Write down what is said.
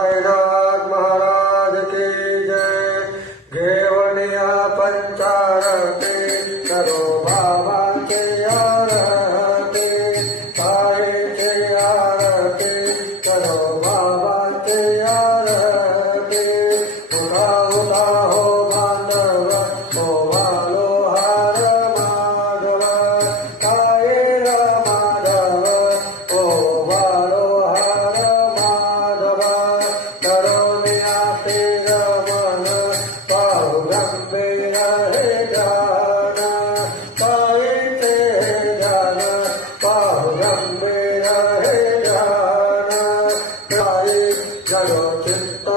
साईनाथ महाराज की जय। घेवनिया पंचारती करो बाबांची आरती, साईची आरती करो बाबांची आरती। उठा उठा हो बांधव हो वालो हार माधव, साई माधव हो वालो हार माधव। करुणिया रमण पाहु गंभीर हे ध्यान, पाहिते ध्यान पाहु गंभीर हे ध्यान। साई जगो चित्त